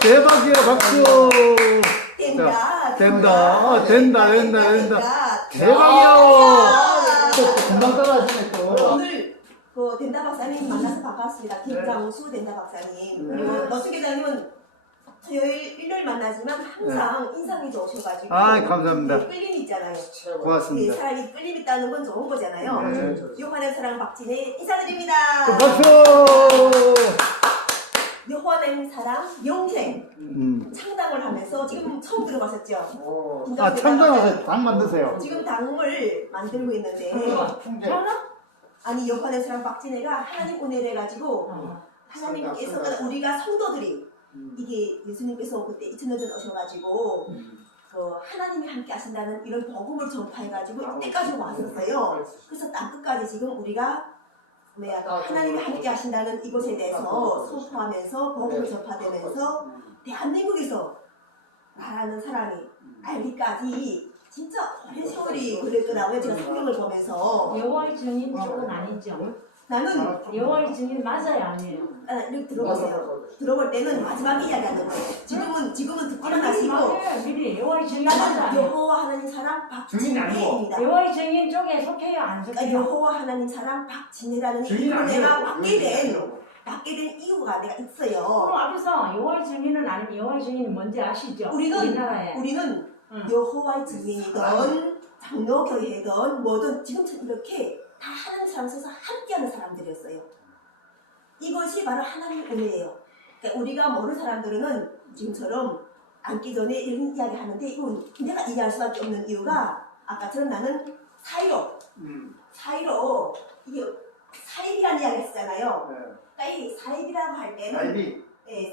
대박이에요. 박수. 된다. 된다. 된다. 대박이요. 금방 따라하시네 또. 오늘 그 된다 박사님 만나서 반갑습니다. 김장수 된다 박사님. 그리고 노순 계장님은 토요일, 일요일 만나지만 항상 인상이 좋으셔가지고. 아, 감사합니다. 끌림이 있잖아요. 고맙습니다. 사람이 끌림 있다는 건 좋은 거잖아요. 네. 요한의 사랑 박진혜 인사드립니다. 박수. 요한의 사랑 영생 창당을 하면서 지금 처음 들어가셨죠? 아, 창당하세요. 당 만드세요. 지금 당을 만들고 있는데 풍제. 아니 요한의 사랑 박진혜가 하나님 은혜를 해가지고 하나님께서 우리가 성도들이 이게 예수님께서 그때 2000년 전 오셔가지고 그 하나님이 함께 하신다는 이런 복음을 전파해가지고 이때까지 왔었어요. 그래서 땅 끝까지 지금 우리가 하나님이 함께 하신다는 이것에 대해서 선포하면서 복음을 전파되면서 대한민국에서 나라는 사람이 알기까지 진짜 오랜 세월이 걸렸더라고요. 제가 성경을 보면서. 여호와의 증인 쪽은 아니죠. 나는 여호와의 증인 맞아요, 아니에요? 이렇게 들어보세요. 들어볼 때는 마지막에 이야기하는 거예요. 지금은 듣기만 하시고 미리 여호와의 증인 나는 맞아요. 여호와 하나님 사람 증인이 아니고. 박진혜입니다. 여호와의 증인 쪽에 속해요, 안 그러니까 속해요? 여호와 하나님 사람 박진혜라는 증인 이름을 아니에요. 내가 받게 된 이유가 내가 있어요. 그럼 앞에서 여호와의 증인은 아니면 여호와의 증인이 뭔지 아시죠? 우리나라에. 우리는 여호와의 증인이든 장로교회든 뭐든 지금처럼 이렇게 다 하나님 사람 속에서 함께하는 사람들이었어요. 이것이 바로 하나님 은혜예요. 그러니까 우리가 모르는 사람들은 지금처럼 앉기 전에 이런 이야기 하는데 이건 내가 이해할 수밖에 없는 이유가 아까처럼 나는 사이로 이게 사입이라는 이야기 했잖아요. 그러니까 이 사입이라고 할 때는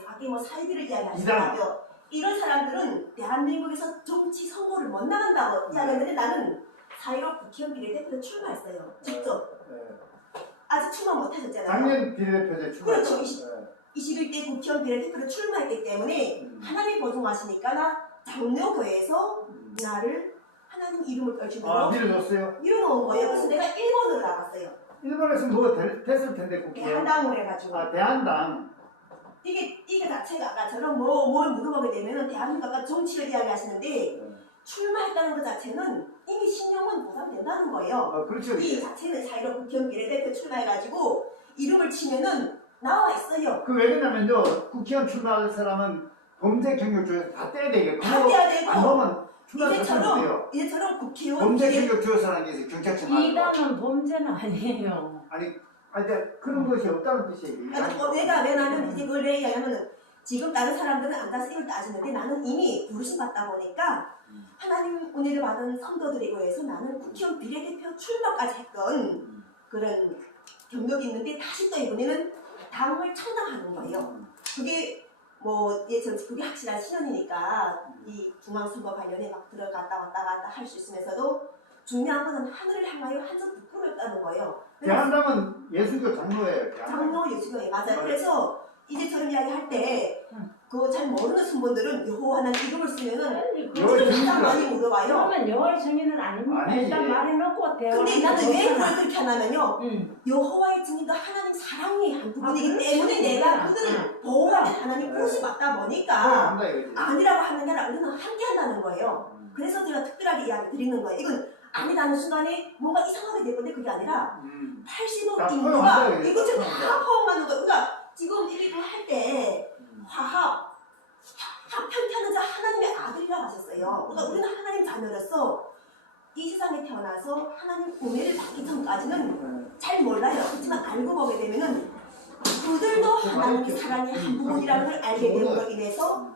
자기 사입이를 이야기하시더라고요. 이런 사람들은 대한민국에서 정치 선거를 못 나간다고 이야기했는데 나는 사이로 국회의원 비례대표로 출마했어요. 직접. 아직 출마 못 하셨잖아요. 작년 비례대표제 출마. 그렇죠. 21대 국회의원 비례대표로 출마했기 때문에 하나님이 보증하시니까 나 장로교회에서 나를 하나님 이름을 떨치도록 밀어줬어요. 밀어놓은 거예요. 그래서 내가 1번으로 나갔어요. 일본에서 뭐가 됐을 텐데 국회. 대한당을 해가지고. 아, 대한당. 이게 자체가 아까처럼 뭘 물어보게 되면은 대한민국 아까 정치를 이야기하시는데 출마했다는 것 자체는 이미 신용은 보상된다는 거예요. 아, 그렇죠. 이 자체는 자유로 국회의원 비례대표 출마해가지고 이름을 치면은 나와 있어요. 그 왜 그러냐면요, 국회의원 출마할 사람은 범죄 경력 조회서 다 떼야 되게. 다 떼야 되고. 안 보면 출마하시면 돼요. 이제처럼 국회의원 범죄 경력 조회서라는 게 있어요. 경찰청 가서. 이단은 범죄는 아니에요. 아니 그런 것이 없다는 뜻이에요. 내가 왜 나는 이제 그걸 왜 이야기하면은 지금 다른 사람들은 앉아서 이걸 따지는데 나는 이미 부르심 받다 보니까 하나님 은혜를 받은 성도들에 의해서 나는 국회의원 비례대표 출마까지 했던 그런 경력이 있는데 다시 또 이번에는 당을 창당하는 거예요. 그게 그게 확실한 신원이니까 이 중앙선거 관련해 막 들어갔다 왔다 갔다 할 수 있으면서도 중요한 것은 하늘을 향하여 한점 부끄럽다는 거예요. 대한당은 예수교 장로예요. 장로 예수교회 맞아요. 그래서 이제처럼 이야기할 때 그거 잘 모르는 신분들은 여호와는 이름을 쓰면은 가장 많이 물어봐요. 그러면 여호와의 증인은 아닙니다. 아니지. 일단 말해놓고 대화. 근데 나는 왜 그걸 그렇게 하냐면요. 여호와의 증인도 하나님 사랑이 한 부분이기 때문에 내가 그들을 보호하는 하나님 뜻이 맞다 보니까 아니라고 하는 게 아니라 우리는 함께 한다는 거예요. 그래서 제가 특별하게 이야기 드리는 거예요. 이건 아니라는 순간에 뭔가 이상하게 될 건데 그게 아니라 80억 인구가 이것을 다 포함하는 거예요. 그러니까 지금 이렇게 할 때 화합 편편은 하나님의 아들이라고 하셨어요. 그러니까 우리는 하나님 자녀로서 이 세상에 태어나서 하나님 은혜를 받기 전까지는 잘 몰라요. 그렇지만 알고 보게 되면은 그들도 하나님의 사랑의 한 부분이라는 걸 알게 됨으로 인해서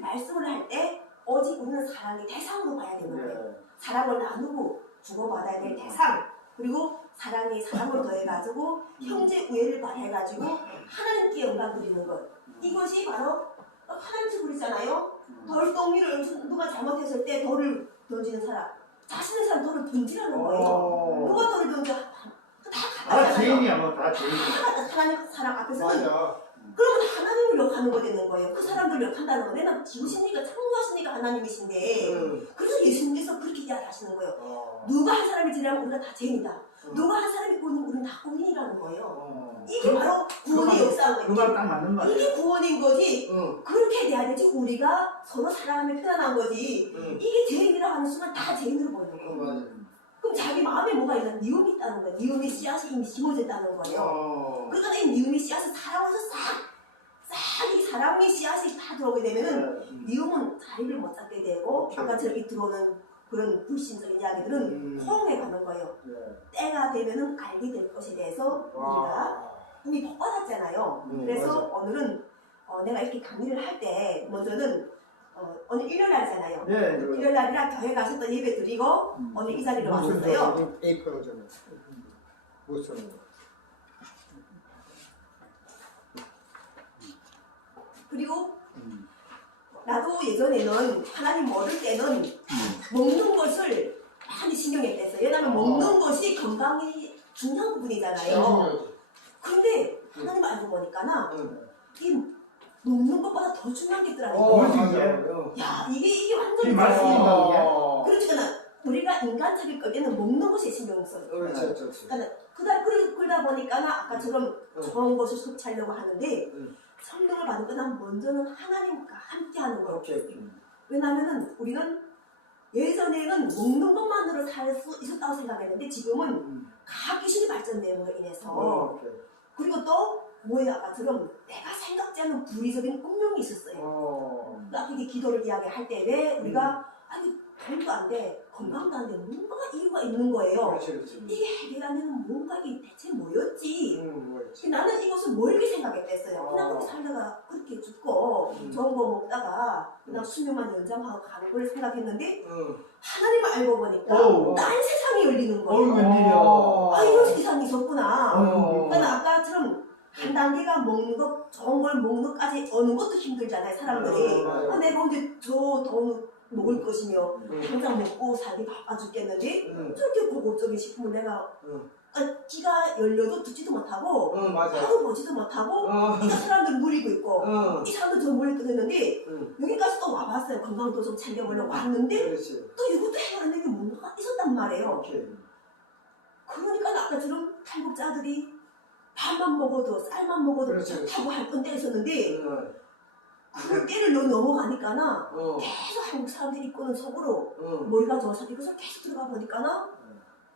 말씀을 할 때 오직 우리는 사랑의 대상으로 봐야 되는 거예요. 사랑을 나누고 주고받아야 될 대상, 그리고 사랑이 사랑을 더해가지고 형제 우애를 발해가지고 하나님께 영광 드리는 것. 이것이 바로 하나님께 부르잖아요. 돌덩이를 누가 잘못했을 때 돌을 던지는 사람, 자신의 사람 돌을 던지라는 거예요. 누가 돌을 던져? 다 같잖아요. 죄인이야, 다 죄인. 하나님 사랑 앞에서는 그러면 하나님을 욕하는 거 되는 거예요. 그 사람들 욕한다는 건 내가 지으시니까 창조하시니까 하나님이신데 그래서 예수님께서 그렇게 이야기하시는 거예요. 누가 한 사람이 지나면 우리가 다 죄인이다. 누가 한 사람이 꾸는 우리는 다 꾸민이라는 거예요. 이게 바로 구원의 역사인 거예요. 그 말 딱 맞는 말이에요. 이게 구원인 거지. 그렇게 돼야 되지? 우리가 서로 사랑하면 편안한 거지. 이게 죄인이라고 하는 순간 다 죄인으로 보이는 거예요. 맞아요. 그럼 자기 마음에 뭐가 있나? 미움이 있다는 거예요. 미움의 씨앗이 이미 심어졌다는 거예요. 그러니까 이 미움의 씨앗을 사랑해서 싹 이 사랑의 씨앗이 다 들어오게 되면은 미움은 자리를 못 잡게 되고 아까 저렇게 들어오는 그런 불신적인 이야기들은 포옹해 가는 거예요. 때가 되면은 알게 될 것에 대해서 우리가 이미 복 받았잖아요. 그래서 맞아. 오늘은 내가 이렇게 강의를 할 때 먼저는 오늘 일요일날이잖아요. 일요일날이라 교회 가서 또 예배 드리고 오늘 이 자리로 왔었어요. 에이프라잖아요. 못 쓰는 거. 그리고 나도 예전에는 하나님 모를 때는 먹는 것을 많이 신경을 뺐어요. 왜냐하면 먹는 것이 건강이 중요한 부분이잖아요. 그런데 하나님 알고 보니까나 이 먹는 것보다 더 중요한 게 있더라고요. 맞아요. 야 이게 완전 이 말씀인가 그게? 그렇지만 우리가 인간적일 거에는 먹는 것에 신경을 써요. 그렇죠. 그러니까 그러다 보니까 아까처럼 좋은 것을 섭취하려고 하는데 성령을 받을 거는 먼저는 하나님과 함께하는 거예요. 왜냐하면 우리는 예전에는 먹는 것만으로 살 수 있었다고 생각했는데 지금은 과학 기술이 발전됨으로 인해서 그리고 또 뭐야 아까처럼 내가 생각지 않은 불의적인 운명이 있었어요. 아까 이게 기도를 이야기할 때 왜 우리가 아니 돈도 안 돼, 건강도 안 돼, 뭔가 이유가 있는 거예요. 이게 해결 안 되는 뭔가 이게 대체 뭐였지? 나는 이것을 멀게 생각했댔어요. 그냥 그렇게 살다가 그렇게 죽고 좋은 거 먹다가 그냥 수명만 연장하고 가는 걸 생각했는데 하나님을 알고 보니까 딴 세상이 열리는 거예요. 웬일이야. 아 이런 세상이 있었구나. 그러니까 아까처럼 한 단계가 먹는 것, 좋은 걸 먹는 것까지 어느 것도 힘들잖아요, 사람들이. 아, 내가 언제 저 돈 먹을 것이며, 당장 먹고 살기 바빠 죽겠는데, 저렇게 고급적인 식품을 내가, 귀가 열려도 듣지도 못하고, 봐도 보지도 못하고, 그러니까 사람들 누리고 있고, 이 사람들 저 멀리 떠났는데, 여기까지 또 와봤어요. 건강도 좀 챙겨보려고 왔는데, 또 이것도 해야 하는 게 뭔가 있었단 말이에요. 그러니까 아까처럼 탈북자들이 밥만 먹어도 쌀만 먹어도 좋다고 할 건데 있었는데 그 때를 넘어가니까나 계속 한국 사람들이 이끄는 속으로 머리가 좋아서 이것을 계속 들어가 보니까나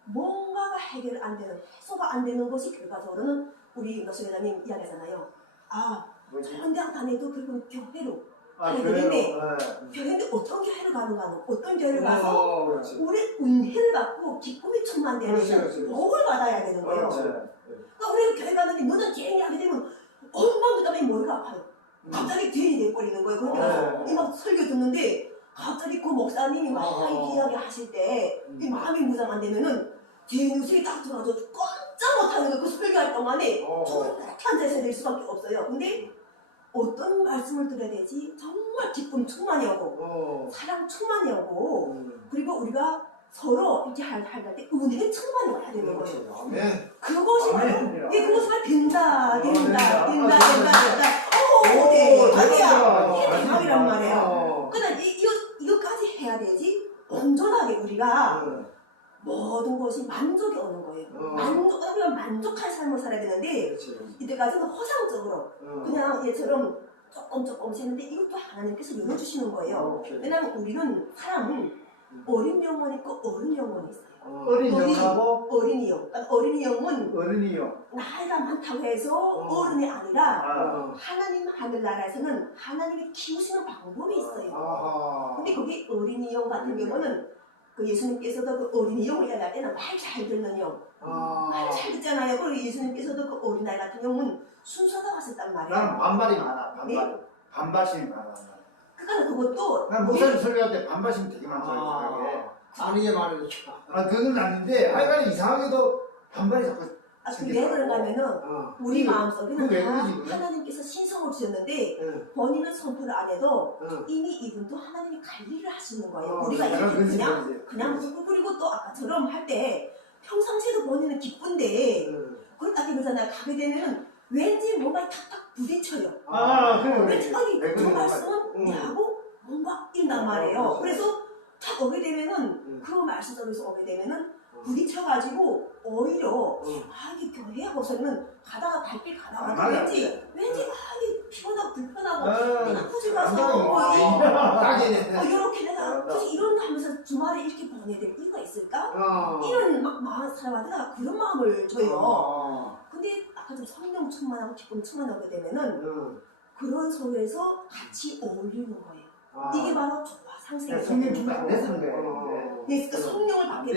뭔가가 해결 안 되는 해소가 안 되는 것이 결과적으로는 우리 노수 회장님 이야기하잖아요. 아 저런 대학 다녀도 결국은 교회로 가야 되겠네. 교회인데 어떤 교회를 가는가는 어떤 교회를 가서 우리 은혜를 받고 기쁨이 충만되는 복을 받아야 되는 거예요. 그러니까 우리가 교회 가는데 너는 개인이 하게 되면 엄마 그다음에 머리가 아파요. 갑자기 죄인이 돼버리는 거예요. 그러니까 막 설교 듣는데 갑자기 그 목사님이 막 이야기 하실 때 이 마음이 무장안 되면은 죄인 의식이 딱 들어가서 꼼짝 못하는 그 설교할 동안에 저렇게 앉아서 될 수밖에 없어요. 근데 어떤 말씀을 들어야 되지? 정말 기쁨 충만히 오고 사랑 충만히 오고 그리고 우리가 서로 이렇게 할 때 은혜 충만히 와야 되는 거예요. 그것이 바로 그것이 바로 된다. 아니야. 대박이란 말이에요. 그러나 이거까지 해야 되지. 온전하게 우리가 모든 것이 만족이 오는 거예요. 우리가 만족한 삶을 살아야 되는데 이때까지는 허상적으로 그냥 얘처럼 조금 했는데 이것도 하나님께서 열어주시는 거예요. 왜냐하면 우리는 사람은 어린 영혼이 있고 어린 영혼이 있어요. 어린 영하고 어린이 영. 그러니까 어린이 영은 어른이 영. 나이가 많다고 해서 어른이 아니라 하나님 하늘나라에서는 하나님이 키우시는 방법이 있어요. 근데 거기 어린이 영 같은 경우는 그 예수님께서도 그 어린이 영을 이야기할 때는 말 잘 듣는 영. 말 잘 듣잖아요. 그리고 예수님께서도 그 어린아이 같은 영은 순서가 왔었단 말이에요. 나는 반발이 많아. 네? 반발심이 많아. 그러니까 그것도 난 목사님 설교할 때 반발심이 되게 많더라고요. 아니게 말해줬다. 그건 아닌데 하여간 이상하게도 반발이 자꾸 왜 그런가 하면은 우리 마음속에는 왜 다 그러지, 하나님께서 신성을 주셨는데 본인은 선포를 안 해도 이미 이분도 하나님이 관리를 하시는 거예요. 우리가 이렇게 그냥 그리고 또 아까처럼 할 때 평상시에도 본인은 기쁜데 그렇다 그러잖아요. 가게 되면은 왠지 뭔가 탁탁 부딪혀요. 왠지 아니 저 말씀은 하고 뭔가 이런단 말이에요. 그래서 딱 오게 되면은 그 말씀 속에서 오게 되면은 부딪혀가지고 오히려 이게 교회하고서는 가다가 발길 가다가 맞아요. 왠지 이게 피곤하고 불편하고 아, 내가 굳이 가서 딱이네. 이렇게 내가 굳이 이런 하면서 주말에 이렇게 보내야 될 이유가 있을까? 이런 막 마음 사람한테 내가 그런 마음을 줘요. 근데 아까 좀 성령 충만하고 기쁨 충만하게 되면은 그런 속에서 같이 어울리는 거예요. 이게 바로 조화 상생의 성령 충만 안 됐는 거예요. 네, 그러니까 성령을 받게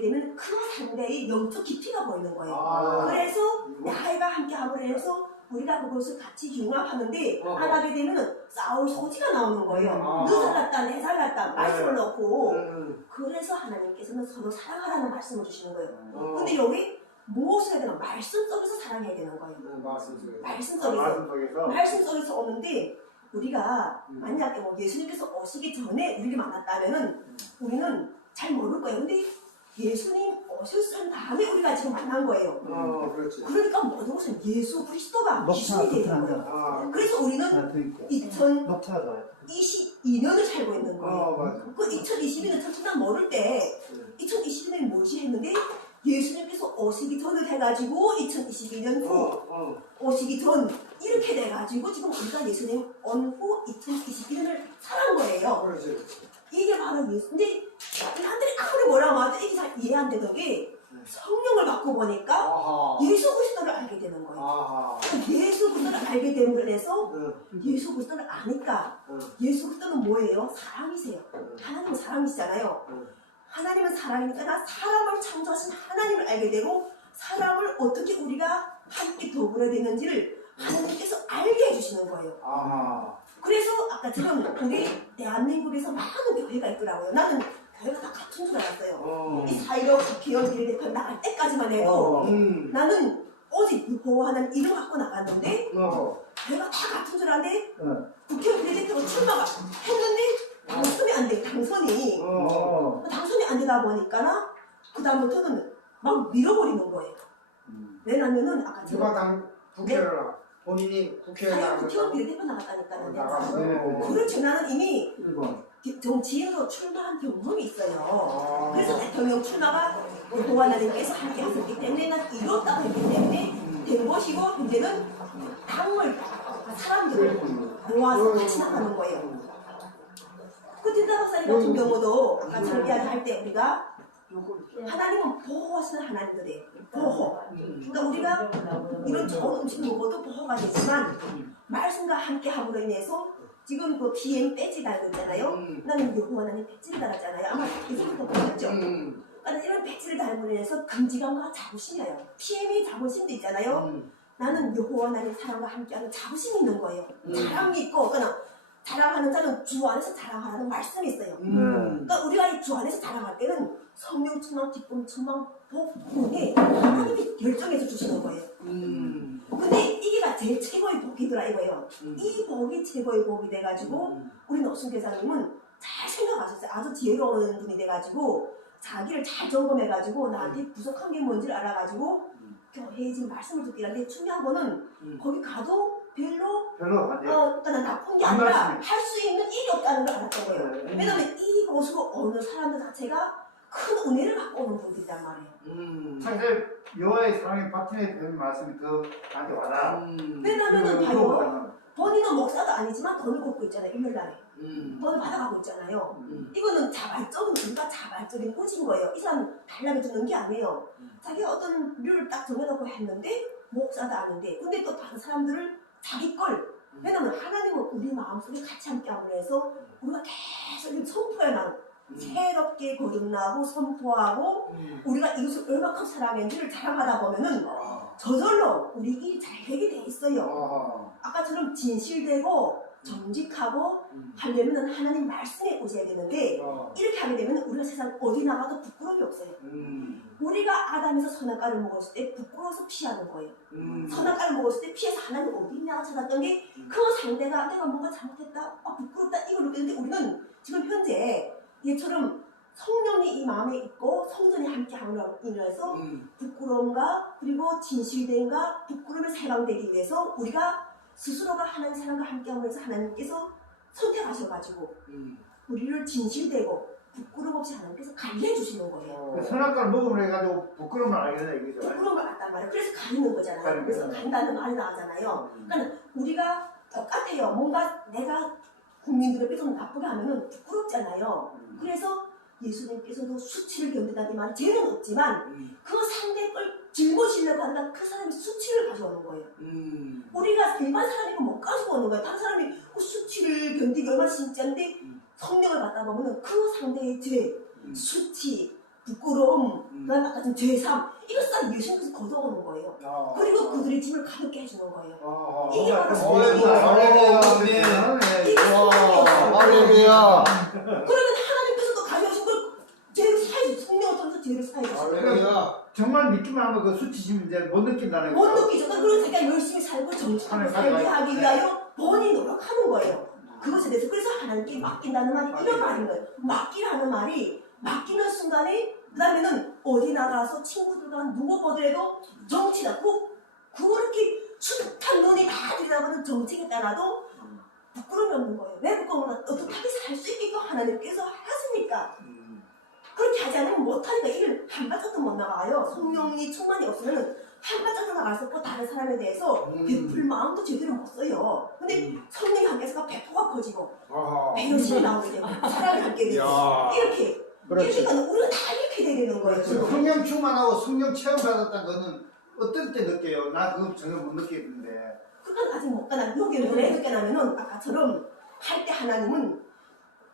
되면은 그 상대의 영적 깊이가 보이는 거예요. 그래서 나이가 함께 함으로 해서 우리가 그것을 같이 융합하는데 안 하게 되면 싸울 소지가 나오는 거예요. 너 살았다 내 살았다 말씀을 넣고 그래서 하나님께서는 서로 사랑하라는 말씀을 주시는 거예요. 근데 여기 무엇을 해야 되나? 말씀 속에서 사랑해야 되는 거예요. 말씀 속에서. 말씀 속에서 오는데 우리가 만약에 뭐 예수님께서 오시기 전에 우리를 만났다면은 우리는 잘 모를 거예요. 근데 예수님 오셨은 다음에 우리가 지금 만난 거예요. 그렇지. 그러니까 모든 것은 예수 그리스도가 기준이 되는 거예요. 그래서 우리는 2022년을 살고 있는 거예요. 그 2022년 천천히 모를 때 2022년에 무엇이 했는데 예수님께서 오시기 전을 해가지고 2022년 후 오시기 전 이렇게 돼가지고 지금 우리가 예수님 온 후 2021년을 살아온 거예요. 그렇지. 이게 바로 예수. 근데 사람들이 아무리 뭐라고 해도 이게 잘 이해 안 되던 게 성령을 받고 보니까 예수 그리스도를 알게 되는 거예요. 예수 그리스도를 알게 되면서 예수 그리스도를 아니까 예수 그리스도는 뭐예요? 사랑이세요. 하나님은 사랑이시잖아요. 하나님은 사랑이니까 사람을 창조하신 하나님을 알게 되고 사람을 어떻게 우리가 함께 더불어야 되는지를 하나님께서 알게 해주시는 거예요. 그래서 아까 지금 우리 대한민국에서 많은 교회가 있더라고요. 나는 교회가 다 같은 줄 알았어요. 이 사이로 국회의원 비례대표 나갈 때까지만 해도 나는 오직 유보하는 이름 갖고 나갔는데 교회가 다 같은 줄 알았는데 국회의원 비례대표로 출마가 했는데 당선이 안 돼. 당선이 안 되다 보니까 그 다음부터는 막 밀어버리는 거예요. 왜냐면은 아까 누가 국회를 본인이 국회에 국회의원 비례대표 나갔다니까요. 나갔어요. 그렇죠. 나는 이미 정치인으로 출마한 경험이 있어요. 그래서 대통령 출마가 여호와 하나님께서 함께 하셨기 때문에 난 이뤘다고 했기 때문에 된 것이고 이제는 당을 사람들을 모아서 같이 나가는 거예요. 그 딘다박사님 같은 경우도 아까 처럼 이야기할 때 우리가 하나님은 보호하시는 하나님들이에요. 보호. 그러니까 우리가 이런 좋은 음식 먹어도 보호가 되지만 말씀과 함께 함으로 인해서 지금 그 DM 배지 달고 있잖아요. 나는 여호와 하나님 배지를 달았잖아요. 아마 예전부터 보셨죠? 그러니까 이런 배지를 달고 인해서 금지감과 자부심이에요. PM의 자부심도 있잖아요. 나는 여호와 하나님 사랑과 함께하는 자부심이 있는 거예요. 자랑이 있고 그러니까 자랑하는 자는 주 안에서 자랑하라는 말씀이 있어요. 그러니까 우리가 이 주 안에서 자랑할 때는 성령 충만, 기쁨 충만, 복, 복에 하나님이 결정해서 주시는 거예요. 근데 이게가 제일 최고의 복이더라 이거예요. 이 복이 최고의 복이 돼가지고 우리 노순 교사님은 잘 생각하셨어요. 아주 지혜로운 분이 돼가지고 자기를 잘 점검해가지고 나한테 부족한 게 뭔지를 알아가지고 교회에 지금 말씀을 듣기라는데 중요한 거는 거기 가도 별로 안 돼요. 그러니까 나쁜 게 아니라 할 수 있는 일이 없다는 걸 알았던 거예요. 왜냐면 이곳으로 오는 사람들 자체가 큰 은혜를 갖고 오는 분들이란 말이에요. 사실 여호와의 사랑의 파트너에 대한 말씀이 더 나한테 와닿아. 왜냐면은 봐요. 본인은 목사도 아니지만 돈을 걷고 있잖아요. 일요일날에. 돈을 받아가고 있잖아요. 이거는 자발적인 우리가 자발적인 꾸진 거예요. 이 사람 달라고 주는 게 아니에요. 자기가 어떤 룰을 딱 정해놓고 했는데 목사도 아닌데 근데 또 다른 사람들을 자기 걸 왜냐면 하나님은 우리 마음속에 같이 함께하고 해서 우리가 계속 선포해나가고 새롭게 거듭나고 선포하고 우리가 이것을 얼마큼 사랑했는지를 자랑하다 보면은 저절로 우리 일이 잘 되게 돼 있어요. 아까처럼 진실되고 정직하고 하려면 하나님 말씀에 오셔야 되는데 이렇게 하게 되면 우리가 세상 어디 나가도 부끄러움이 없어요. 우리가 아담에서 선악과를 먹었을 때 부끄러워서 피하는 거예요. 선악과를 먹었을 때 피해서 하나님 어디 있냐고 찾았던 게 그 상대가 내가 뭔가 잘못했다 부끄럽다 이걸 느꼈는데 우리는 지금 현재 얘처럼 성령이 이 마음에 있고 성전이 함께 함으로 인해서 부끄러움과 그리고 진실됨과 부끄러움을 해방되기 위해서 우리가 스스로가 하나님 사랑과 함께 하면서 하나님께서 선택하셔가지고 우리를 진실되고 부끄럼 없이 하나님께서 관리해 주시는 거예요. 선악과를 먹으면 해가지고 부끄러움을 알게 돼 이거죠. 부끄러움을 안단 말이에요. 그래서 가리는 거잖아요. 그래서 간다는 말이 나오잖아요. 그러니까 우리가 똑같아요. 뭔가 내가 국민들 앞에 좀 나쁘게 하면은 부끄럽잖아요. 그래서 예수님께서도 수치를 견디다니 말 죄는 없지만 그 상대 걸 짊어지려고 한다 그 사람이 수치를 가져오는 거예요. 우리가 일반 사람이면 못 가져오는 거예요. 다른 사람이 그 수치를 견디기 얼마나 진짜인데 성령을 받다 보면은 그 상대의 죄, 수치, 부끄러움, 그다음에 아까 좀 죄삼 이거 싹 예수님께서 걷어오는 거예요. 그리고 그들의 짐을 가볍게 해주는 거예요. 이게 바로 성령이에요. 이게 성령이에요. 할렐루야. 그러면 하나님께서도 가져오신 걸 죄를 사해 주 성령을 통해서 죄를 사해 주시는 거예요. 할렐루야. 정말 믿기만 하면 그 수치심 이제 못 느낀다는 못 거죠. 느끼죠. 그리고 자기가 열심히 살고 정직하게 살게 하기 위하여 본인이 노력하는 거예요. 그것에 대해서 그래서 하나님께 맡긴다는 말이 이런 말인 거예요. 맡기라는 말이 맡기는 순간에 그 다음에는 어디 나가서 친구들과 누구 보더라도 정치다. 그렇게 숱한 눈이 다 들여다보는 정책에 따라도 부끄러움이 없는 거예요. 왜 부끄러우면 어떻게 살 수 있게끔 하나님께서 하십니까? 그렇게 하지 않으면 못하니까 일을 한 발짝도 못 나가요. 성령이 충만이 없으면 한 발짝도 나갈 수 없고 다른 사람에 대해서 베풀 마음도 제대로 못 써요. 근데 성령이 함께해서 배포가 커지고 배려심이 나오게 되고 사랑이 함께 되고 이렇게 그렇지. 이렇게 우리가 다 이렇게 되는 거예요. 성령 충만하고 성령 체험 받았다는 거는 어떨 때 느껴요? 나 그거 전혀 못 느끼는데. 그건 아직 못 가나. 여기는 왜 느껴나면은 아까처럼 할 때 하나님은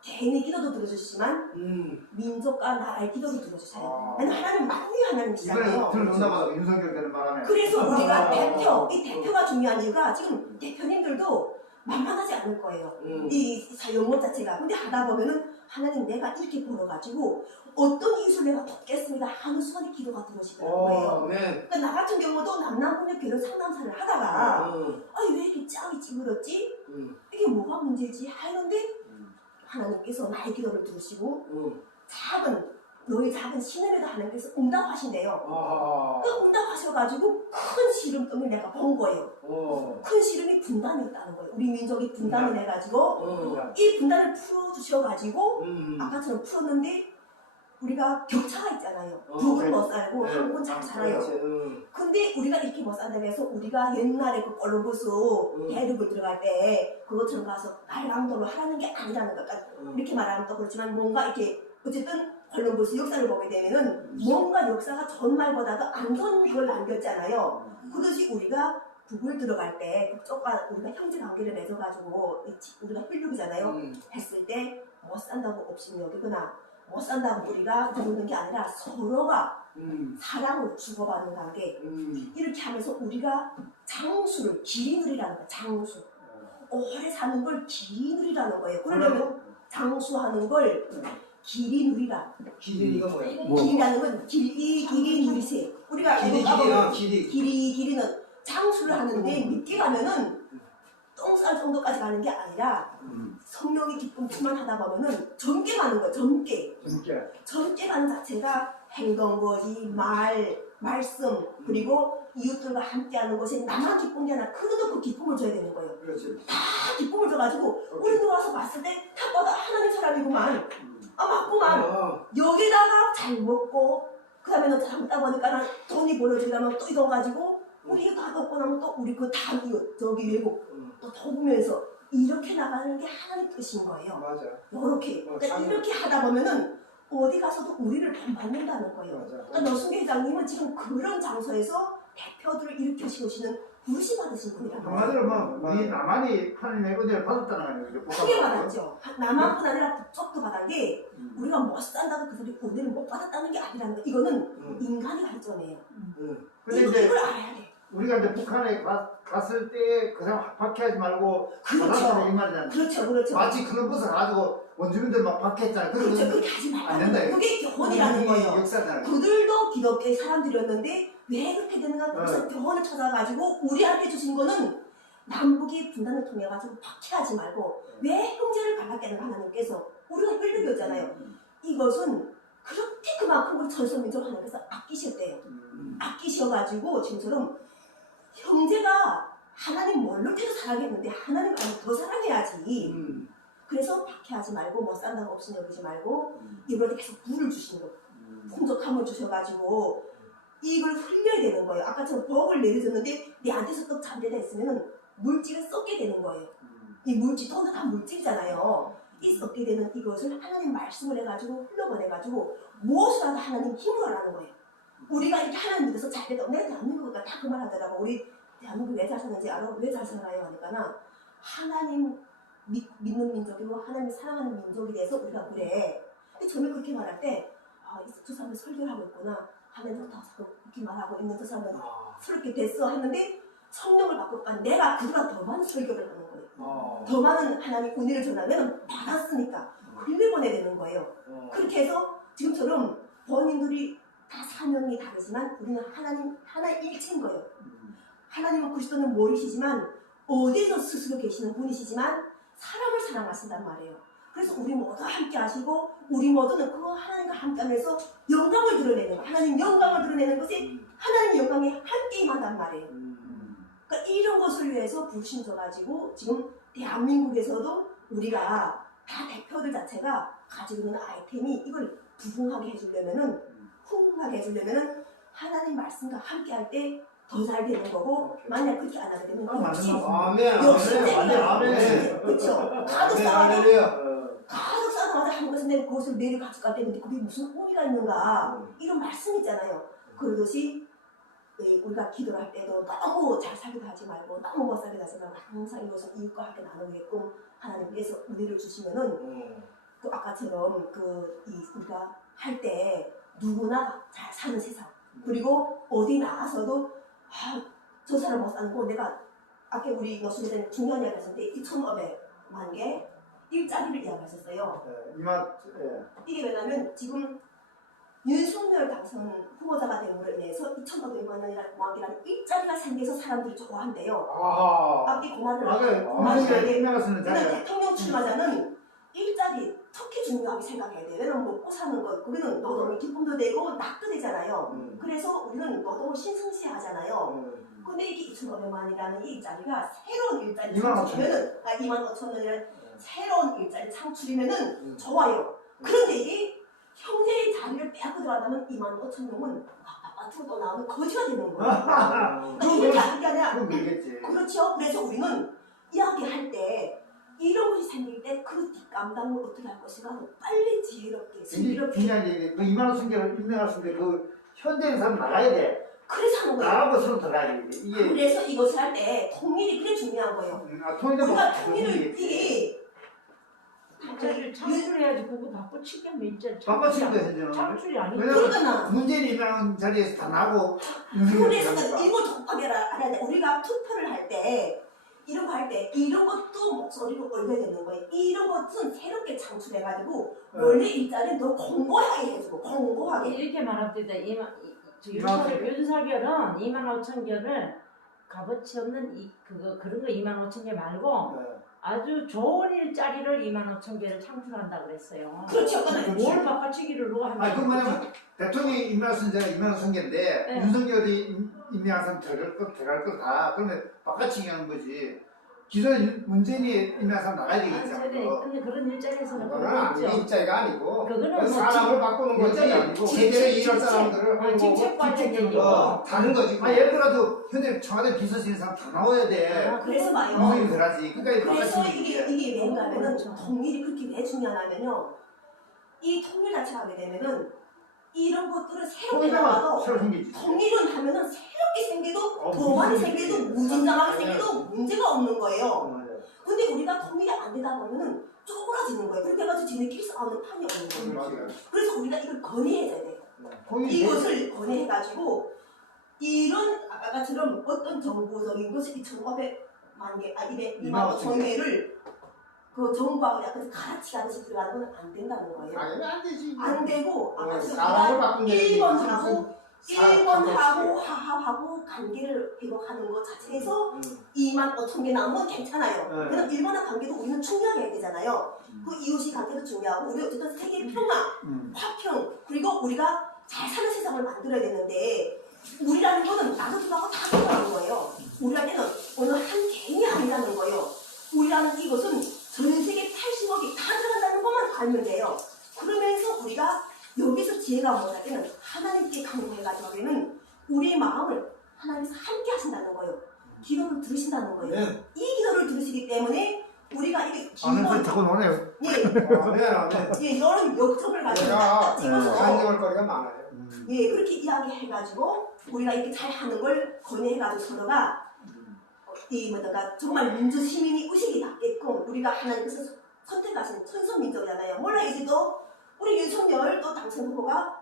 개인의 기도도 들어주시지만 민족과 나라의 기도도 들어주셔요. 하나님 만능의 이번에 하나님이시잖아요. 들어줬나 봐. 윤석열 되는 바람에. 그래서 우리가 이 대표가 중요한 이유가 지금 대표님들도 만만하지 않을 거예요. 이 연못 자체가. 근데 하다 보면은 하나님 내가 이렇게 걸어가지고 어떤 이웃을 내가 돕겠습니다 하는 순간에 기도가 들어오시더라고요. 그러니까 나 같은 경우도 남남분녀 결혼 상담사를 하다가 아니 왜 이렇게 짱이 찌그렀지? 이게 뭐가 문제지? 하는데 하나님께서 나의 기도를 들으시고 너의 작은 신음에도 하나님께서 응답하신대요. 그 응답하셔가지고 큰 시름tom을 내가 본 거예요. 큰 시름이 분단이 있다는 거예요. 우리 민족이 분단을 해가지고 이 분단을 풀어주셔가지고 아까처럼 풀었는데 우리가 격차가 있잖아요. 북은 못 살고 한국은 잘 살아요. 근데 우리가 이렇게 못 산다고 해서 우리가 옛날에 그 콜럼버스 대륙을 들어갈 때 그것처럼 가서 날강도로 하라는 게 아니라는 것 같아요. 이렇게 말하면 또 그렇지만 뭔가 이렇게 어쨌든 콜럼버스 역사를 보게 되면은 뭔가 역사가 좋은 말보다도 안 좋은 걸 남겼잖아요. 그것이 우리가 북을 들어갈 때 북쪽과 우리가 형제 관계를 맺어가지고 우리가 혈육이잖아요. 했을 때 못 산다고 없이 여기거나 못 산다고 우리가 그러는 게 아니라 서로가 사랑으로 주고받는 관계 이렇게 하면서 우리가 장수를 길이 누리라는 거예요. 장수 오래 사는 걸 길이 누리라는 거예요. 그러려면 장수하는 걸 길이 누리라. 길이가 뭐야? 길이라는 건 길이 누리세요. 우리가 길이는 장수를 하는데 늦게 가면은 똥쌀 정도까지 가는 게 아니라 성령의 기쁨 충만하다 보면은 젊게 가는 거예요. 젊게 가는 자체가 행동거리, 말씀 그리고 이웃들과 함께하는 것이 나만 기쁜 게 아니라 그들도 그 기쁨을 줘야 되는 거예요. 다 기쁨을 줘가지고 우리도 와서 봤을 때 탁보다 하나님 사람이구만. 맞구만. 여기다가 잘 먹고 그 다음에는 잘먹다 보니까 돈이 벌어지려면 또 이거 가지고 우리 이거 다 먹고 나면 또 우리 그 다음 이웃 저기 외국 또 도우면서 이렇게 나가는 게 하나님 뜻인 거예요. 맞아. 이렇게 그러니까 이렇게 하다 보면은 어디 가서도 우리를 본받는다는 거예요. 그러니까 노승기 회장님은 지금 그런 장소에서 대표들을 일으켜 세우시는 부르심 받으신 분이라고. 한마디로 뭐 우리 남한이 하나님의 은혜를 받았다는 거죠. 크게 받았죠. 남한뿐 아니라 북쪽도 받은 게 우리가 못 산다고 그들이 은혜를 못 받았다는 게 아니라는 거. 이거는 인간의 관점이에요. 근데 이제 이걸 알아야 돼. 우리가 이제 북한에 갔을 때 그 사람 박해하지 말고 받았다는 이 말이잖아요. 그렇죠. 마치 콜럼버스 가지고 원주민들 막 박해했잖아요. 그렇죠. 그렇게 하지 말라는 안 된다, 거예요. 그게 교훈이라는 거예요. 역사잖아요. 그들도 기독교의 사람들이었는데 왜 그렇게 되는가 그래서 교훈을 찾아가지고 우리한테 주신 거는 남북이 분단을 통해 가지고 박해하지 말고 왜 형제를 갈라깨는 하나님께서 우리가 혈육이었잖아요. 이것은 그렇게 그만큼 우리 전선민족 하나님께서 아끼셨대요. 아끼셔가지고 지금처럼 형제가 하나님 뭘로 태도 사랑했는데 하나님 안에 더 사랑해야지. 그래서 박해하지 말고 못 산다고 없이 여기지 말고 이분한테 계속 물을 주시는 거예요. 풍족함을 주셔가지고 이걸 흘려야 되는 거예요. 아까처럼 벅을 내려줬는데 내 안에서 또 잠재가 있으면 물질을 썩게 되는 거예요. 이 물질, 또는 다 물질이잖아요. 이 썩게 되는 이것을 하나님 말씀을 해가지고 흘려보내가지고 무엇이라도 하나님 힘으로 하라는 거예요. 우리가 이렇게 하나님 믿어서 잘 됐다. 내가 대한민국이다 다 그 말 하더라고. 우리 대한민국 왜 잘 사는지 알아? 왜 잘 살아요? 하니까는 하나님 믿는 민족이고 하나님 사랑하는 민족이 돼서 우리가 그래. 근데 저는 그렇게 말할 때 저 사람은 설교를 하고 있구나. 하나님 더 그렇게 말하고 있는 저 사람은 그렇게 됐어 했는데 성령을 받고 내가 그보다 더 많은 설교를 하는 거예요. 더 많은 하나님 은혜를 전하면 받았으니까 흘려보내야 되는 거예요. 그렇게 해서 지금처럼 본인들이 다 사명이 다르지만 우리는 하나님 하나 일체인 거예요. 하나님은 그리스도는 모르시지만 어디서 스스로 계시는 분이시지만 사람을 사랑하신단 말이에요. 그래서 우리 모두 함께 하시고 우리 모두는 그 하나님과 함께 하면서 영광을 드러내는 거. 하나님 영광을 드러내는 것이 하나님의 영광에 함께 임한단 말이에요. 그러니까 이런 것을 위해서 부르심져가지고 지금 대한민국에서도 우리가 다 대표들 자체가 가지고 있는 아이템이 이걸 부흥하게 해주려면은 흥하게 해주려면은 하나님 말씀과 함께 할 때 더 잘 되는 거고 만약 그렇게 안 하게 되면 욕심쟁이가 그렇죠. 가득 쌓아마자 한 것은 내 그것을 내일 가져갈 때문에 그게 무슨 의미가 있는가 이런 말씀 있잖아요. 그러듯이 우리가 기도를 할 때도 너무 잘 살기도 하지 말고 너무 못 살기도 하지 말고 항상 이것을 이웃과 함께 나누게끔 하나님께서 은혜를 주시면은 그 아까처럼 우리가 할 때 누구나 잘 사는 세상 그리고 어디 나가서도 저 사람 못 사는 거 내가 아까 우리 노수님들 중요한 이야기 하셨는데 2,500만 개 일자리를 이야기하셨어요. 이게 왜냐면 지금 윤석열 당선 후보자가 됨으로 인해서 2,500만 원이라는 일자리가 생겨서 사람들이 좋아한대요. 아까 그 말을 하셨는데 대통령 출마자는 일자리 특히 중요하게 생각해야 돼요. 왜냐면 먹고 사는 것, 거기는 노동의 기쁨도 되고 낙도 되잖아요. 그래서 우리는 노동을 신성시 하잖아요. 근데 이게 2,500만이라는 이 일자리가 새로운 일자리 창출이면은 25,000원이라는 새로운 일자리 창출이면은 좋아요. 그런데 이게 형제의 자리를 빼앗고 들어간다면 25,000명은 앞으로 또 나오는 거지가 되는 거예요. 이렇게 하는 게 아니라 그렇죠. 그래서 우리는 이야기할 때 이런 것이 생길 때 그 뒷감당을 어떻게 할 것인가 빨리 지혜롭게 신비롭게 그냥 그 2만원 승계를 임명했는데 그 현대인 사람 나가야 돼. 그래서 하는 거예요. 나가고 서로 들어가야 돼. 이게 그래서 이것을 할 때 통일이 그게 중요한 거예요. 우리가 통일을 이게 일자리를 창출해야지 그거 바꿔치기하면 일자리 바꿔치는 거야 현재는. 창출이 아니고 그러잖아. 문재인 임명한 자리에서 다 나고 그래서 이걸 독하게 알아야 돼. 우리가 투표를 할 때 이런 거 할 때 이런 것도 목소리를 올려야 되는 거예요. 이런 것은 새롭게 창출해가지고 원래 일자리는 더 공고하게 해주고 공고하게 이렇게 말합니다. 윤석열은 25,000개를 값어치 없는 그런 거 25,000개 말고 아주 좋은 일자리를 25,000개를 창출한다고 그랬어요. 그렇죠. 뭘 바꿔치기를 누가 하면 그 뭐냐면 대통령이 임명한 자가 2만원 승계인데 윤석열이 임명한 사람 들어갈 거다. 그러면 바꿔치기 하는 거지. 기존 문재인이 임명한 사람 나가야 되겠잖아. 근데 그런 일자리에서는 그거는 아무리 일자리가 아니고 그거는 사람을 바꾸는 거지 아니고 제대로 일할 사람들을 정책 관련된 다른 거지. 예를 들어도 현재 청와대 비서실인 사람 다 나와야 돼. 그래서 봐요. 윤석열이 들어가지. 그러니까 그래서 이게 왜냐면은 통일이 그렇게 왜 중요하냐면요. 이 통일 자체가 하게 되면은 이런 것들을 새롭게 나와도 새로 생기지. 통일은 하면은 새롭게 생겨도 더 많이 생겨도 무진장하게 생겨도 문제가 없는 거예요. 근데 우리가 통일이 안 되다 보면은 쪼그라지는 거예요. 그렇게 해가지고 지네끼리 싸우는 판이 없는 거예요. 그래서 우리가 이걸 건의해야 돼. 이것을 건의해가지고 이런 아까처럼 어떤 정부적인 것이 2,500만 개, 200만 5,000개를 그 정부하고 약간 가르치가듯이 들어가는 건 안 된다는 거예요. 안 되지. 안 되고 사람을 아까 바꾼 게 일본하고 화합하고 관계를 회복하는 것 자체에서 25,000개 나오면 괜찮아요. 그럼 일본과 관계도 우리는 중요하게 해야 되잖아요. 그 이웃이 관계도 중요하고 우리 어쨌든 세계 평화, 화평 그리고 우리가 잘 사는 세상을 만들어야 되는데 우리라는 거는 나도 들어가고 다 들어가는 거예요. 우리라는 어느 한 개인이 아니라는 거예요. 우리라는 이것은 전 세계 80억의 알면 돼요. 그러면서 우리가 여기서 지혜가 뭐냐 때는 하나님께 간구해가지고 하면은 우리의 마음을 하나님께서 함께 하신다는 거예요. 기도를 들으신다는 거예요. 네. 이 기도를 들으시기 때문에 우리가 이게 아는 소리 기본 자꾸 노네요. 예, 아멘. 예, 이런 역점을 가지고 내가 딱 찍어서 간증할 거리가 많아요. 예, 그렇게 이야기해가지고 우리가 이렇게 잘 하는 걸 권유해가지고 서로가 이 뭐다가 정말 민주 시민이 의식이 닿게끔 우리가 하나님께서 선택하신 천선민족이잖아요. 몰라 이제도 우리 윤석열 또 당선 후보가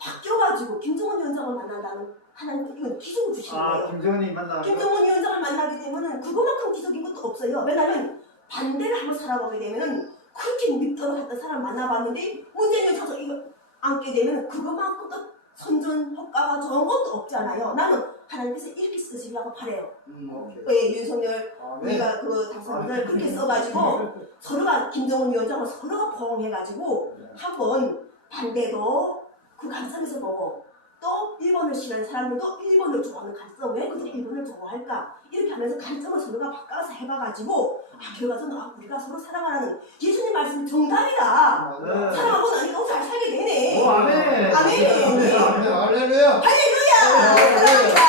바뀌어가지고 김정은 위원장을 만난다는 하나님 이건 기적을 주시는 거예요. 김정은이 만나. 김정은 위원장을 만나게 되면은 그거만큼 기적인 것도 없어요. 왜냐면 반대를 한번 살아보게 되면은 그렇게 믿도록 했던 사람 만나봤는데 문재인 위원장 이거 앉게 되면 그거만큼 또 선전 효과가 좋은 것도 없잖아요. 나는 하나님께서 이렇게 쓰시려고 바래요. 오케이. 왜 윤석열 아멘. 우리가 그 당선인을 그렇게 써가지고 서로가 김정은 위원장을 서로가 포옹해가지고 한번 반대도 그 관점에서 보고 또 일본을 싫어하는 사람들도 일본을 좋아하는 관점 왜 그들이 일본을 좋아할까 이렇게 하면서 관점을 서로가 바꿔서 해봐가지고 결과적으로 우리가 서로 사랑하는 예수님 말씀이 정답이다. 네. 사랑하고 나니까 잘 살게 되네. 오, 아멘. 아멘. 할렐루야. 사랑합니다.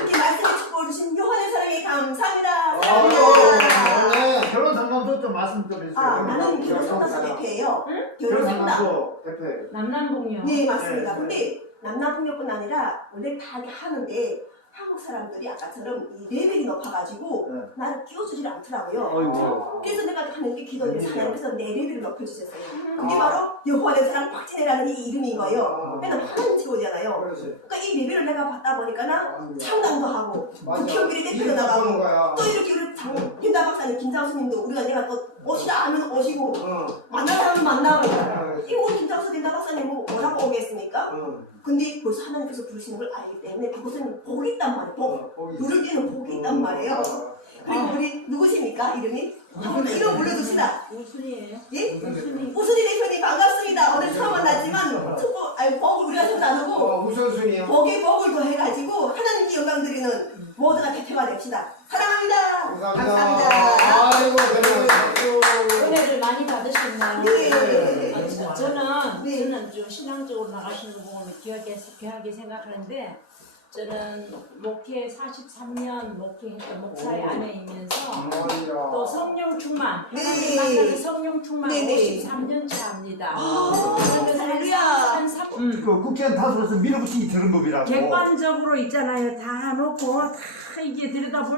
이렇게 말씀을 축복해 주신 요한의 사랑에 감사합니다. 사랑합니다. 결혼 상담도 좀 말씀 좀 해주세요. 나는 결혼 상담소 대표예요. 결혼 결혼 상담. 상담소 대표예요. 남남북녀. 네 맞습니다. 네, 근데 남남폭력뿐 아니라 원래 다 하는데 한국 사람들이 아까처럼 이 레벨이 높아가지고 네. 나를 끼워주질 않더라고요. 어이구. 그래서 내가 하는 게 기도를 웬일이야. 하나님께서 내 레벨을 높여주셨어요. 그게 바로 여호와의 사랑 박진혜라는 이 이름인 거예요. 맨날 하나님 치고잖아요. 그렇지. 그러니까 이 레벨을 내가 받다 보니까 나 아이고야. 창단도 하고 맞아. 국회의원들이 대표도 이름 나가고 바꾸는 거야. 또 이렇게 우리 김다 박사님, 김장수님도 우리가 내가 또 오시다 하면 오시고 응. 만나다 하면 만나고 응. 이거 뭐 김장수 김다 박사님 뭐라고 오겠습니까? 응. 근데 벌써 하나님께서 부르시는 걸 알기 때문에 그곳에는 복이 있단 말이에요. 누를 때는 복이 있단 말이에요. 그리고 우리 누구십니까? 이름이? 한번 이름 불러줍시다. 무슨이에요? 예? 무슨이? 우순이 대표님 반갑습니다. 오늘 처음 만났지만 축복, 아니 복을 우리가 서로 나누고 우선순위요. 복에 복을 더해가지고 하나님께 영광 드리는 모두가 대표가 됩시다. 사랑합니다. 감사합니다. 아이고, 대단하다. 은혜를 많이 받으셨나요? 네. 저는 좀 신앙적으로 나가시는 거 보면 귀하게 생각하는데 저는 목회 43년 목회했던 목사의 아내이면서 또 성령 충만 네. 하나님 만나는 성령 충만 네. 53년 차입니다. 할렐루야. 그 국회의원 다수로서 밀어붙이기 저런 법이라고. 객관적으로 있잖아요. 다 놓고 다 이게 들여다볼